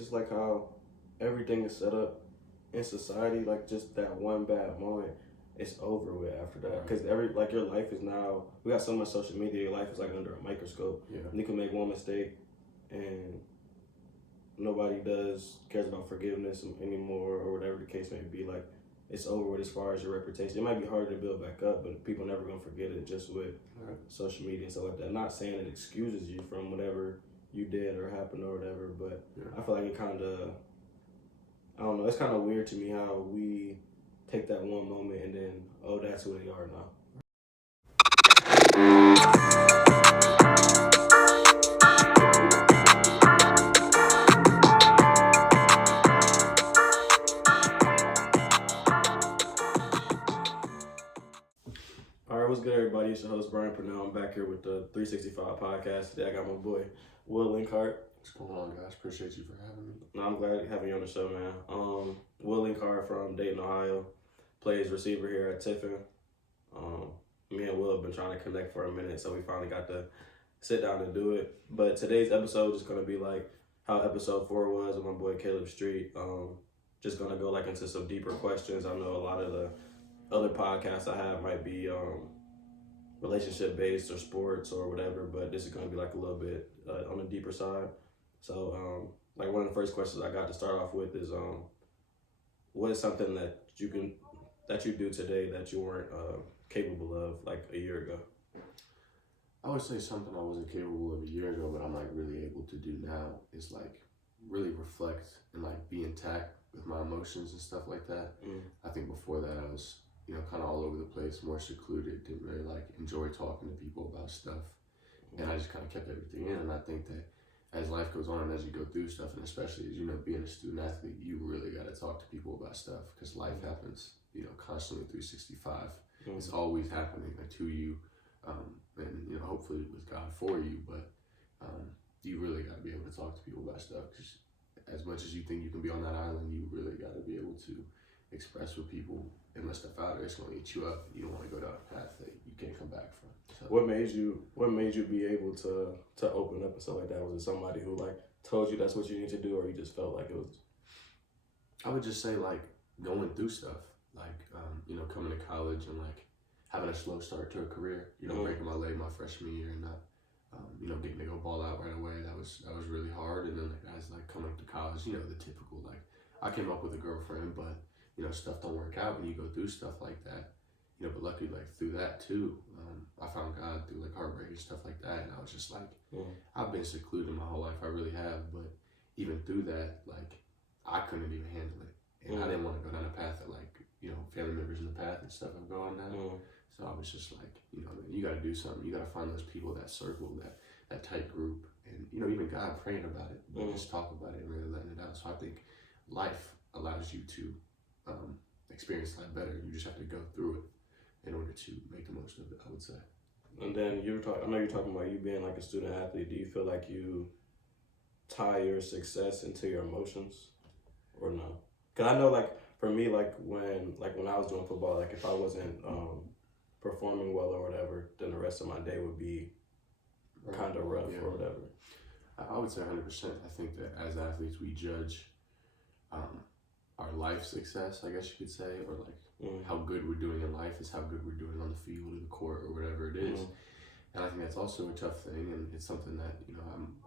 Just like how everything is set up in society, like just that one bad moment, it's over with after that. Because like your life is now, we got so much social media, your life is like under a microscope. Yeah. And you can make one mistake and nobody cares about forgiveness anymore or whatever the case may be. Like, it's over with as far as your reputation. It might be harder to build back up, but people never gonna forget it just with social media and stuff like that. I'm not saying it excuses you from whatever you did or happened or whatever, but I feel like it kind of, I don't know, it's kind of weird to me how we take that one moment and then, oh, that's who they are now. What's good, everybody? It's your host, Brian Pernell. I'm back here with the 3Sixty5Podcast. Today I got my boy, Will Linkhart. What's going on, guys? Appreciate you for having me. No, I'm glad having you on the show, man. Will Linkhart from Dayton, Ohio, plays receiver here at Tiffin. Me and Will have been trying to connect for a minute, so we finally got to sit down and do it. But today's episode is going to be like how episode 4 was with my boy Caleb Street. Just going to go like into some deeper questions. I know a lot of the other podcasts I have might be relationship based or sports or whatever, but this is going to be like a little bit on the deeper side. So like one of the first questions I got to start off with is what is something that you do today that you weren't capable of like a year ago? I would say something I wasn't capable of a year ago, but I'm like really able to do now is like really reflect and like be intact with my emotions and stuff like that. I think before that I was, kind of all over the place, more secluded, didn't really like enjoy talking to people about stuff. And I just kind of kept everything in. And I think that as life goes on and as you go through stuff, and especially as being a student athlete, you really got to talk to people about stuff because life happens, constantly 365. It's always happening to you, and hopefully with God for you. But you really got to be able to talk to people about stuff because as much as you think you can be on that island, you really got to be able to express with people and let stuff out, or it's going to eat you up. You don't want to go down a path that you can't come back from. So. What made you be able to open up and stuff like that? Was it somebody who like told you that's what you need to do, or you just felt like it was? I would just say like going through stuff, like coming to college and like having a slow start to a career. Breaking my leg my freshman year and not getting to go ball out right away. That was really hard. And then like, as like coming to college, the typical like I came up with a girlfriend, but stuff don't work out when you go through stuff like that. But luckily, like through that too, I found God through like heartbreak and stuff like that. And I was just like, I've been secluded my whole life. I really have. But even through that, like I couldn't even handle it. And I didn't want to go down a path that like, family members in the path and stuff have gone down. So I was just like, you got to do something. You got to find those people, that circle, that tight group. And, even God praying about it, but just talk about it and really letting it out. So I think life allows you to experience life better. You just have to go through it in order to make the most of it, I would say. And then I know you're talking about you being like a student athlete. Do you feel like you tie your success into your emotions or no? Because I know like for me, like when I was doing football, like if I wasn't performing well or whatever, then the rest of my day would be kind of rough or whatever. I would say 100%. I think that as athletes, we judge our life success, I guess you could say, or like how good we're doing in life is how good we're doing on the field or the court or whatever it is. And I think that's also a tough thing, and it's something that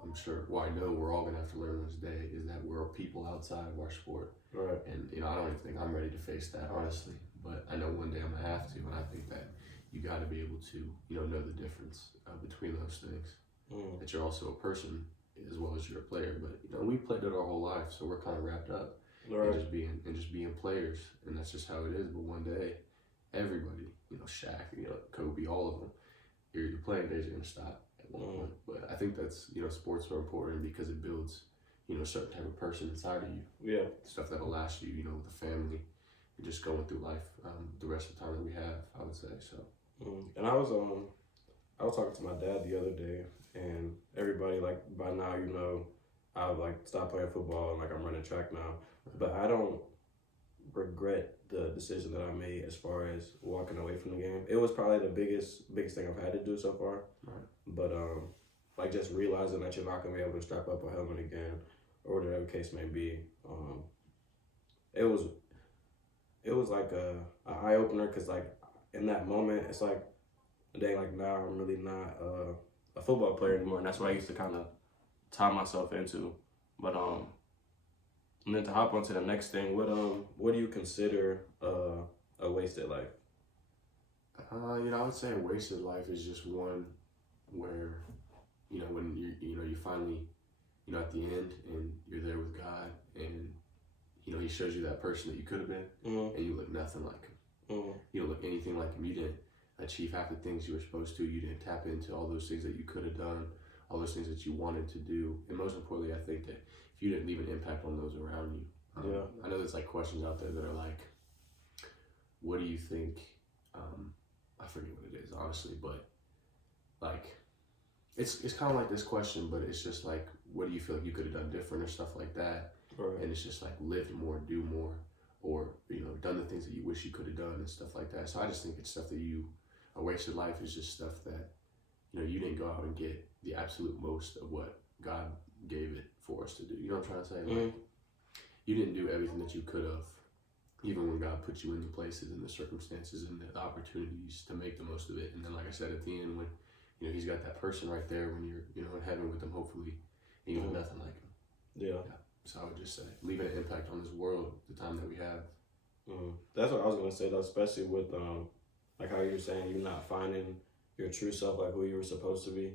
I'm sure. Well, I know we're all gonna have to learn this day is that we're people outside of our sport, right? And I don't even think I'm ready to face that honestly, but I know one day I'm gonna have to, and I think that you got to be able to know the difference between those things. That you're also a person as well as you're a player, but we played it our whole life, so we're kind of wrapped up. Right. And just being players, and that's just how it is. But one day, everybody, Shaq, Kobe, all of them, your playing days are gonna stop at one point. But I think that's sports are important because it builds a certain type of person inside of you. Yeah. Stuff that'll last you, with the family, and just going through life the rest of the time that we have. I would say so. And I was talking to my dad the other day, and everybody like by now I've like stopped playing football and like I'm running track now. But I don't regret the decision that I made as far as walking away from the game. It was probably the biggest thing I've had to do so far. Right. But like just realizing that you're not gonna be able to strap up a helmet again, or whatever the case may be. It was like a eye opener because like in that moment it's like dang, like now I'm really not a football player anymore, and that's what I used to kind of tie myself into. But and then to hop onto the next thing, what do you consider a wasted life? I would say a wasted life is just one where, when you finally, at the end and you're there with God and, he shows you that person that you could have been and you look nothing like him. You don't look anything like him. You didn't achieve half the things you were supposed to. You didn't tap into all those things that you could have done, all those things that you wanted to do. And most importantly, I think that if you didn't leave an impact on those around you, I know there's like questions out there that are like, what do you think, I forget what it is, honestly, but like, it's kind of like this question, but it's just like, what do you feel like you could have done different or stuff like that? Right. And it's just like lived more, do more, or, done the things that you wish you could have done and stuff like that. So I just think it's stuff that a wasted life is just stuff that, you didn't go out and get the absolute most of what God gave it for us to do. You know what I'm trying to say? Like, you didn't do everything that you could have, even when God put you in the places and the circumstances and the opportunities to make the most of it. And then, like I said, at the end, when, he's got that person right there when you're, in heaven with him, hopefully, and you have nothing like him. Yeah. So I would just say, leaving an impact on this world, the time that we have. That's what I was going to say, though, especially with, like how you're saying you're not finding your true self, like who you were supposed to be.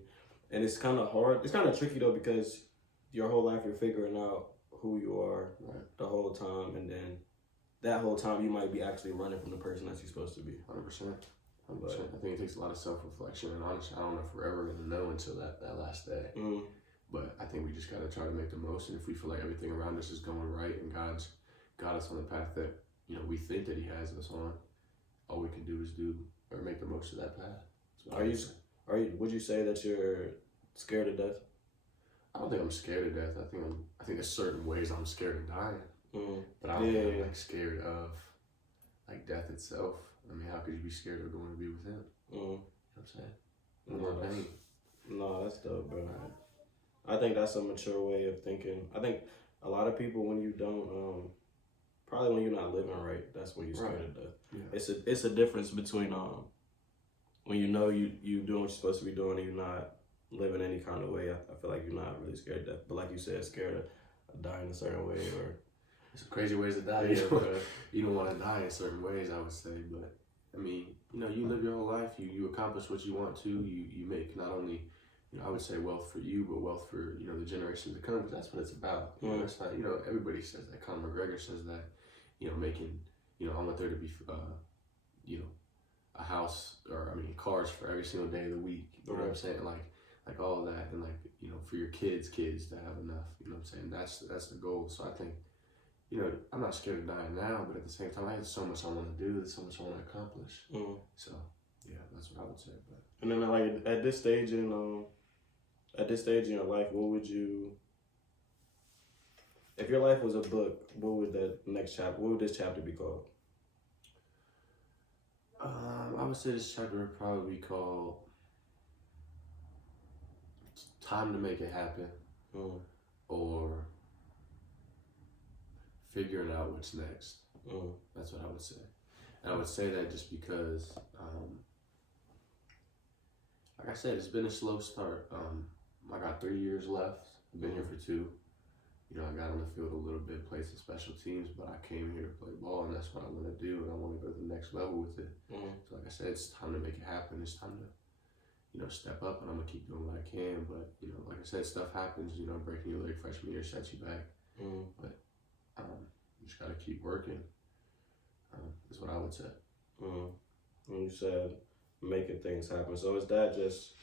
And it's kind of hard. It's kind of tricky, though, because your whole life you're figuring out who you are the whole time, and then that whole time you might be actually running from the person that you're supposed to be. 100%. I think it takes a lot of self-reflection, and honestly, I don't know if we're ever going to know until that last day. But I think we just got to try to make the most, and if we feel like everything around us is going right and God's got us on the path that, we think that he has us on, all we can do is make the most of that path. Would you say that you're scared to death? I don't think I'm scared to death. I think there's certain ways I'm scared of dying. But I don't think I'm like scared of like death itself. I mean, how could you be scared of going to be with him? You know what I'm saying? No, that's dope, bro. I think that's a mature way of thinking. I think a lot of people, when you don't, probably when you're not living right, that's when you're scared of death. Yeah. It's a difference between when you know you doing what you're supposed to be doing and you're not living any kind of way. I feel like you're not really scared of death. But like you said, scared of dying a certain way or... Some crazy ways to die. You don't want to die in certain ways, I would say. But I mean, you live your whole life. You accomplish what you want to. You make not only, I would say wealth for you, but wealth for the generations to come. Because that's what it's about. It's not. Everybody says that. Conor McGregor says that. Making. I want there to be, a house or cars for every single day of the week. You know what I'm saying? Like all of that, and for your kids to have enough. You know what I'm saying? That's the goal. So I think. I'm not scared of dying now, but at the same time, I have so much I want to do, there's so much I want to accomplish. So, yeah, that's what I would say. But and then, like at this stage in your life, what would you, if your life was a book, what would this chapter be called? I would say this chapter would probably be called "Time to Make It Happen," or figuring out what's next. That's what I would say. And I would say that just because, like I said, it's been a slow start. I got 3 years left. I've been here for 2. I got on the field a little bit, played some special teams, but I came here to play ball, and that's what I want to do, and I want to go to the next level with it. So like I said, it's time to make it happen. It's time to, step up, and I'm going to keep doing what I can. But, like I said, stuff happens, breaking your leg freshman year sets you back. But you just got to keep working, is what I would say. When you said making things happen, so is that just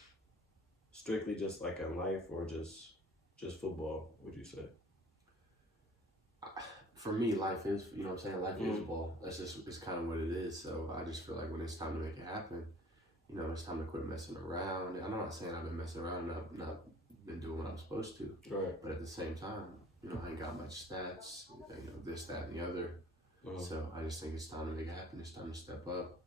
strictly just like in life or just football, would you say? For me, life is, life is ball. It's kind of what it is. So I just feel like when it's time to make it happen, it's time to quit messing around. I'm not saying I've been messing around and not been doing what I'm supposed to. Right. But at the same time, I ain't got much stats, this, that, and the other. So I just think it's time to make it happen. It's time to step up.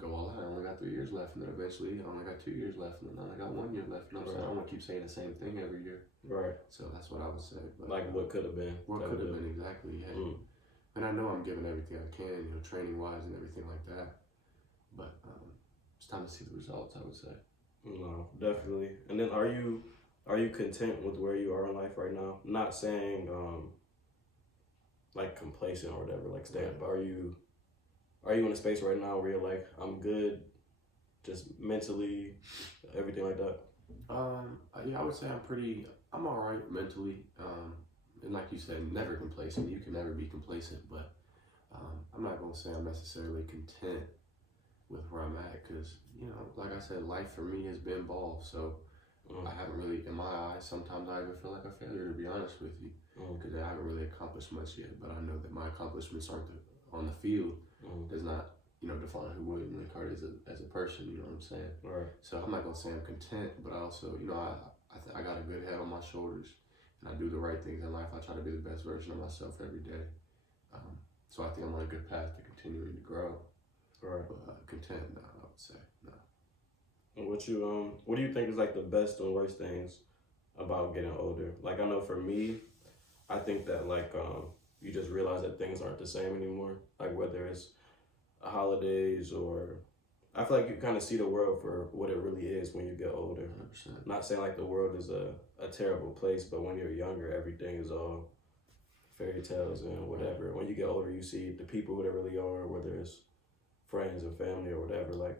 go all out. I only got 3 years left, and then eventually I only got 2 years left, and then I only got 1 year left. You know what I'm saying? I don't want to keep saying the same thing every year. Right. So that's what I would say. But, like what could have been. What could have been, exactly. Yeah. And I know I'm giving everything I can, you know, training wise and everything like that. But it's time to see the results, I would say. No, definitely. And then are you content with where you are in life right now? Not saying like complacent or whatever, like stay up. But are you in a space right now where you're like, I'm good, just mentally, everything like that? Yeah, I would say I'm all right mentally. And like you said, never complacent. You can never be complacent, but I'm not gonna say I'm necessarily content with where I'm at, because, you know, like I said, life for me has been ball. So I haven't really, in my eyes, sometimes I even feel like a failure, to be honest with you, because I haven't really accomplished much yet. But I know that my accomplishments aren't on the field does not, you know, define who Will Linkhart is as a person. You know what I'm saying? Right. So I'm not gonna say I'm content, but I also, you know, I got a good head on my shoulders, and I do the right things in life. I try to be the best version of myself every day. So I think I'm on a good path to continuing to grow. Right. But content, no, I would say no. And what do you think is like the best and worst things about getting older? Like, I know for me, I think that like you just realize that things aren't the same anymore. Like whether it's holidays or, I feel like you kind of see the world for what it really is when you get older. 100%. Not saying like the world is a terrible place, but when you're younger, everything is all fairy tales and whatever. When you get older, you see the people who they really are, whether it's friends and family or whatever. Like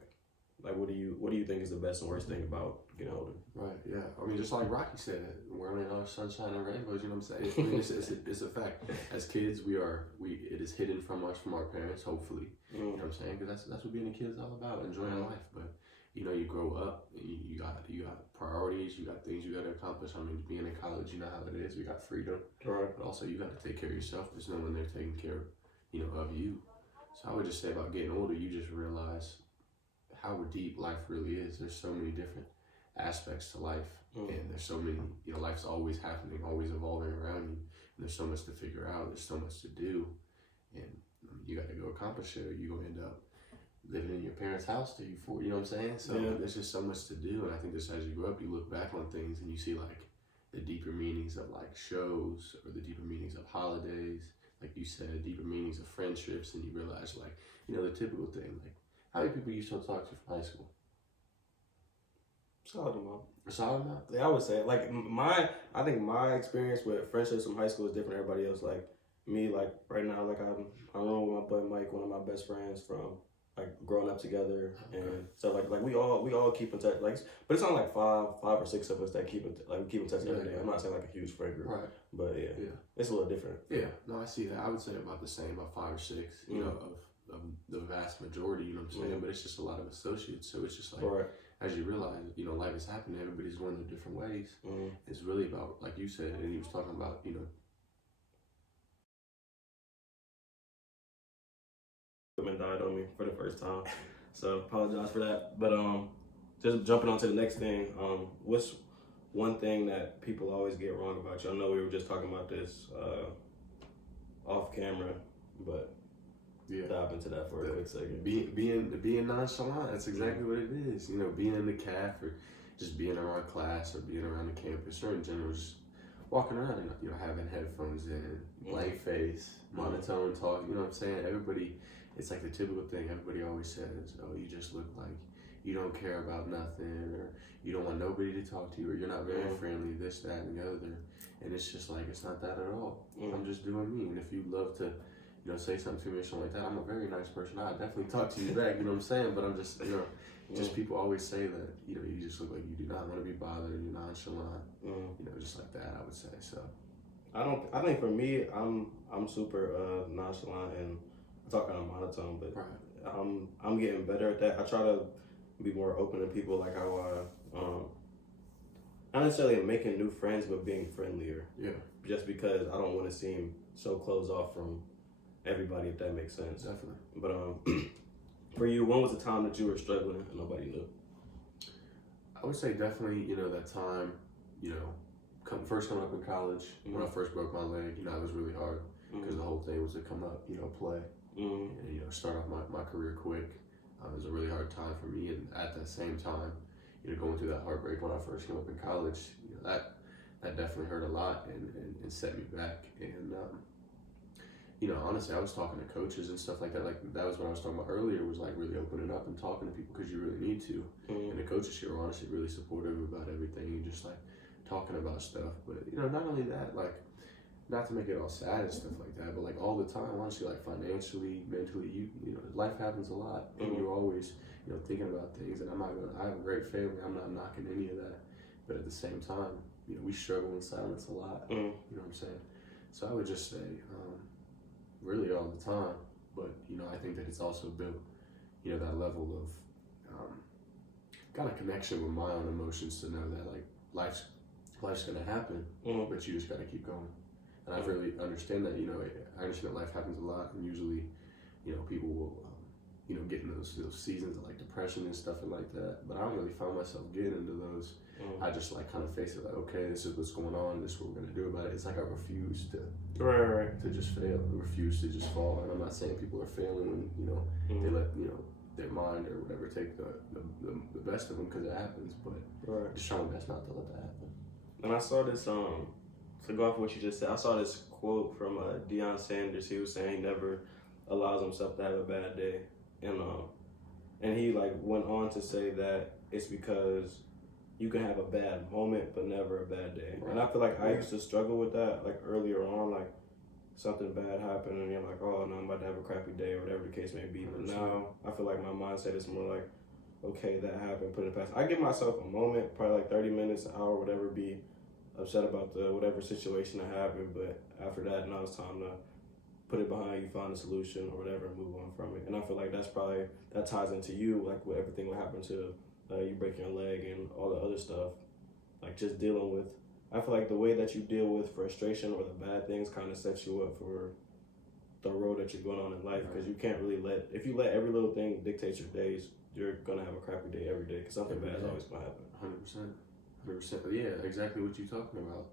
what do you think is the best and worst thing about getting older? Right. Yeah. I mean, just like Rocky said, we're only all sunshine and rainbows. You know what I'm saying? I mean, it's a fact. As kids, it is hidden from us, from our parents. Hopefully, you know what I'm saying? Because that's what being a kid is all about, enjoying life. But you know, you grow up, you got priorities, you got things you got to accomplish. I mean, being in college, you know how it is. We got freedom, right? But also, you got to take care of yourself. There's no one there taking care, you know, of you. So I would just say about getting older, you just realize how deep life really is. There's so many different aspects to life, and there's so many, you know, life's always happening, always evolving around you, and there's so much to figure out, there's so much to do, and you got to go accomplish it, or you're going to end up living in your parents' house till you're 40, you know what I'm saying? So there's just so much to do, and I think just as you grow up, you look back on things and you see like the deeper meanings of like shows, or the deeper meanings of holidays, like you said, deeper meanings of friendships, and you realize like, you know, the typical thing, like how many people you still talk to from high school? Solid amount. A solid amount? Yeah, I would say like I think my experience with friendships from high school is different than everybody else. Like me, like right now, like I'm rolling with my buddy Mike, one of my best friends from like growing up together, and so like we all keep in touch. Like, but it's only like five or six of us that keep in touch every day. I'm not saying like a huge friend group, right? But yeah, it's a little different. Yeah, no, I see that. I would say about the same, about 5 or 6. You know, of the vast majority. You know what I'm saying? But it's just a lot of associates. So it's just like as you realize, you know, life is happening. Everybody's going their different ways. It's really about, like you said, and he was talking about, you know. Equipment died on me for the first time, so apologize for that. But just jumping on to the next thing, what's one thing that people always get wrong about you? I know we were just talking about this off camera, but dive into that for a quick second. Being nonchalant, that's exactly what it is. You know, being in the caf, or just being around class, or being around the campus, or in general, just walking around and, you know, having headphones in, blank face, monotone talk. You know what I'm saying? Everybody, it's like the typical thing. Everybody always says, "Oh, you just look like you don't care about nothing, or you don't want nobody to talk to you, or you're not very friendly, this, that, and the other." And it's just like, it's not that at all. I'm just doing me. And if you love to, you know, say something to me or something like that, I'm a very nice person. I definitely talk to you back, you know what I'm saying? But I'm just, you know, just people always say that, you know, you just look like you do not want to be bothered, you're nonchalant, you know, just like that, I would say. So I think for me, I'm super nonchalant, and I talk kind of monotone, but I'm getting better at that. I try to be more open to people, like how not necessarily making new friends, but being friendlier. Yeah. Just because I don't want to seem so closed off from everybody, if that makes sense. Definitely. But for you, when was the time that you were struggling and nobody knew? I would say definitely, you know, that time, you know, first coming up in college, when I first broke my leg, you know, it was really hard because the whole thing was to come up, you know, play, and, you know, start off my career quick. It was a really hard time for me, and at the same time, going through that heartbreak when I first came up in college, that definitely hurt a lot and set me back. And honestly, I was talking to coaches and stuff like that. Like that was what I was talking about earlier. Was like really opening up and talking to people because you really need to. And the coaches here were honestly really supportive about everything and just like talking about stuff. But not only that, like not to make it all sad and stuff like that, but like all the time, honestly, like financially, mentally, life happens a lot, and you're always thinking about things. And I have a great family. I'm not knocking any of that, but at the same time, we struggle in silence a lot. You know what I'm saying? So I would just say, really all the time. But I think that it's also built, that level of kind of connection with my own emotions to know that like life's gonna happen, but you just gotta keep going. And I really understand that. I understand that life happens a lot, and usually, people will, get in those seasons of like depression and stuff like that. But I don't really find myself getting into those. I just like kind of face it like, okay, this is what's going on. This is what we're gonna do about it. It's like I refuse to to just fail. I refuse to just fall. And I'm not saying people are failing when they let their mind or whatever take the best of them, because it happens. But just trying my best not to let that happen. And I saw this to go off what you just said, I saw this quote from Deion Sanders. He was saying he never allows himself to have a bad day, and he like went on to say that it's because you can have a bad moment but never a bad day. Right. And I feel like I used to struggle with that like earlier on, like something bad happened and you're like, oh no, I'm about to have a crappy day or whatever the case may be. But now I feel like my mindset is more like, okay, that happened, put it past. I give myself a moment, probably like 30 minutes, an hour, whatever, be upset about the whatever situation that happened, but after that, now it's time to put it behind you, find a solution or whatever, and move on from it. And I feel like that ties into you, like with everything that happened to you break your leg and all the other stuff, like just dealing with. I feel like the way that you deal with frustration or the bad things kind of sets you up for the road that you're going on in life, because you can't really if you let every little thing dictate your days, you're gonna have a crappy day every day, because something bad is always gonna happen. 100%. Yeah, exactly what you're talking about.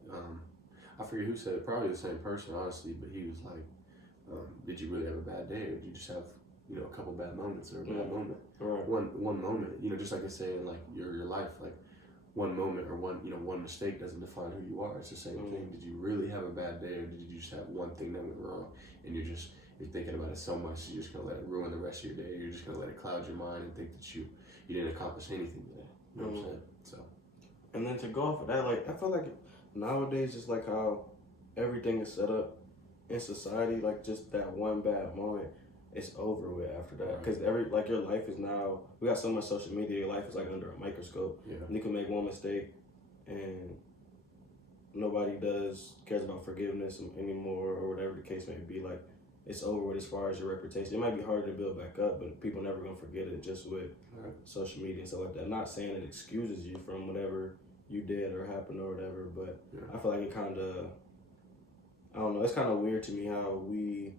I forget who said it, probably the same person, honestly, but he was like, did you really have a bad day, or did you just have, a couple bad moments or a bad moment? Right. One moment, just like I say in like your life, like one moment or one mistake doesn't define who you are. It's the same thing. Did you really have a bad day, or did you just have one thing that went wrong, and you're thinking about it so much, you're just gonna let it ruin the rest of your day. You're just gonna let it cloud your mind and think that you didn't accomplish anything today. You know what I'm saying? So. And then to go off of that, like I feel like nowadays, just like how everything is set up in society, like just that one bad moment, it's over with after that. Because your life is now, we got so much social media, your life is like under a microscope. Yeah. And you can make one mistake and nobody cares about forgiveness anymore, or whatever the case may be. Like it's over with as far as your reputation. It might be harder to build back up, but people never gonna forget it just with social media and stuff like that. I'm not saying it excuses you from whatever you did or happened or whatever, but I feel like it kind of, I don't know, it's kind of weird to me how we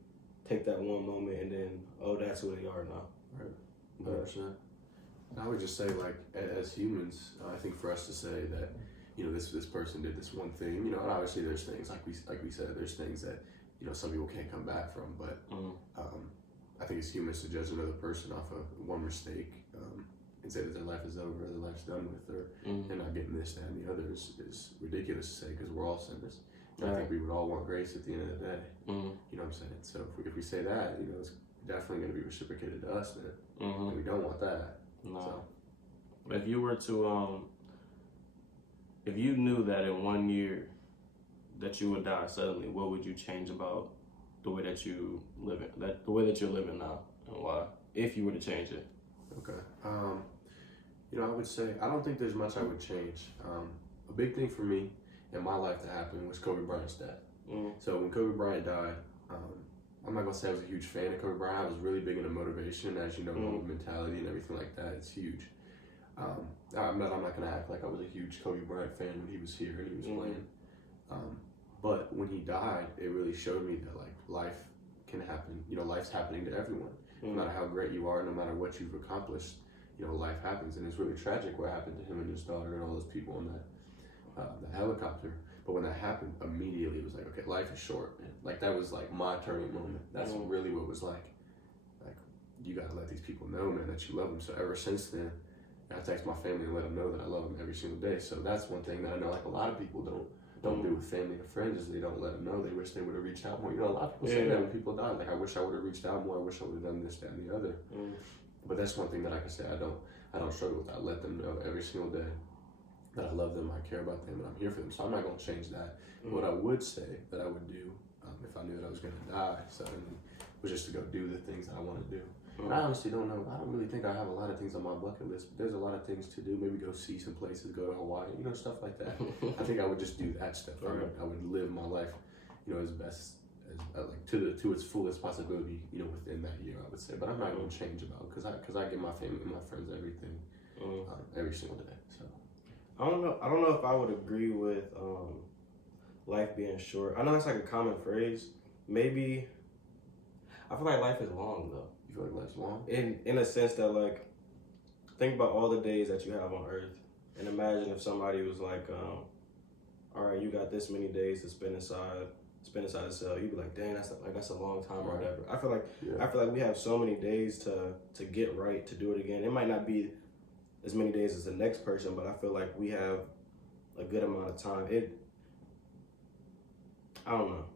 take that one moment and then, oh, that's who they are now. Right. 100%. I would just say, like, as humans, I think for us to say that, this person did this one thing, and obviously there's things, like we said, there's things that, some people can't come back from, but I think as humans to judge another person off of one mistake and say that their life is over, their life's done with, or they're not getting this, that, and the other is ridiculous to say, because we're all sinners. I think we would all want grace at the end of the day. You know what I'm saying? So if we say that, it's definitely going to be reciprocated to us, and we don't want that. No. So. If you were to, if you knew that in 1 year that you would die suddenly, what would you change about the way that you live the way that you're living now, and why? If you were to change it. Okay. I would say I don't think there's much I would change. A big thing for me in my life that happened was Kobe Bryant's death. So when Kobe Bryant died, I'm not gonna say I was a huge fan of Kobe Bryant. I was really big into motivation, as you know, mentality and everything like that. It's huge. I'm not gonna act like I was a huge Kobe Bryant fan when he was here and he was playing. But when he died, it really showed me that like life can happen. Life's happening to everyone. No matter how great you are, no matter what you've accomplished, life happens, and it's really tragic what happened to him and his daughter and all those people in that helicopter. But when that happened, immediately it was like, okay, life is short, man. Like that was like my turning moment. That's really what was like, you gotta let these people know, man, that you love them. So ever since then, I text my family and let them know that I love them every single day. So that's one thing that I know, like, a lot of people don't do with family and friends, is they don't let them know. They wish they would have reached out more. You know, a lot of people say that when people die. Like, I wish I would have reached out more. I wish I would have done this, that, and the other. But that's one thing that I can say I don't struggle with. I let them know every single day that I love them, I care about them, and I'm here for them. So I'm not gonna change that. What I would say that I would do if I knew that I was gonna die suddenly was just to go do the things that I want to do. And I honestly don't know. I don't really think I have a lot of things on my bucket list. But there's a lot of things to do. Maybe go see some places, go to Hawaii, you know, stuff like that. I think I would just do that stuff. I would live my life, you know, as best as like to its fullest possibility, you know, within that year, I would say. But I'm not going to change about it because I give my family and my friends everything every single day. So I don't know if I would agree with life being short. I know that's like a common phrase. Maybe I feel like life is long though. You feel like life's long? In a sense that, like, think about all the days that you have on Earth, and imagine if somebody was like, all right, you got this many days to spend inside the cell. You'd be like, dang, that's a long time or whatever. I feel like we have so many days to get right, to do it again. It might not be as many days as the next person, but I feel like we have a good amount of time. I don't know.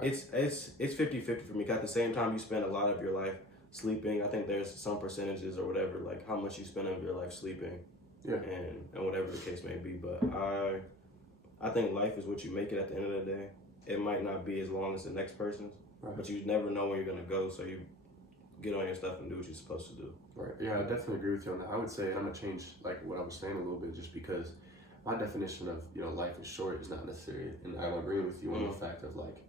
It's 50-50 for me. 'Cause at the same time, you spend a lot of your life sleeping. I think there's some percentages or whatever, like how much you spend of your life sleeping, and whatever the case may be. But I think life is what you make it at the end of the day. It might not be as long as the next person's, but you never know where you're gonna go, so you get on your stuff and do what you're supposed to do. Right. Yeah, I definitely agree with you on that. I would say I'm gonna change like what I was saying a little bit, just because my definition of, you know, life is short is not necessary, and I agree with you on the fact of, like,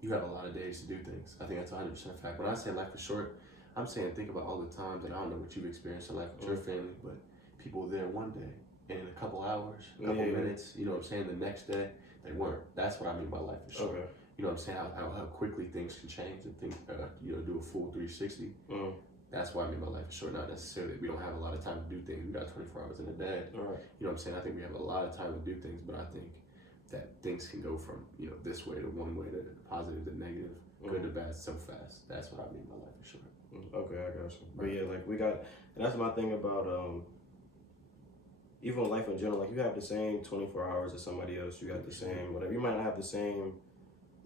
you have a lot of days to do things. I think that's 100% fact. When I say life is short, I'm saying think about all the times that I don't know what you've experienced in life with your family, but people were there one day, and in a couple hours, a couple minutes, you know what I'm saying, the next day, they weren't. That's what I mean by life is short. Okay. You know what I'm saying? How quickly things can change and things, you know, do a full 360. That's why I mean by life is short. Not necessarily that we don't have a lot of time to do things. We got 24 hours in a day. You know what I'm saying? I think we have a lot of time to do things, but I think that things can go from, you know, this way to one way, to positive to negative, good to bad, so fast. That's what I mean by life is short. Okay, I got you. But yeah, like and that's my thing about even with life in general. Like, you have the same 24 hours as somebody else. You got the same whatever. You might not have the same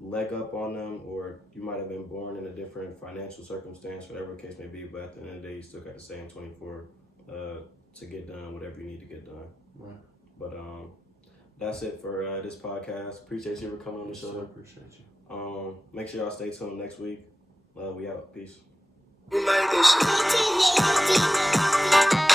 leg up on them, or you might have been born in a different financial circumstance, whatever the case may be. But at the end of the day, you still got the same 24 to get done whatever you need to get done. Right. But that's it for this podcast. Appreciate you for coming on the show. So appreciate you. Make sure y'all stay tuned next week. We out. Peace. We made this shit.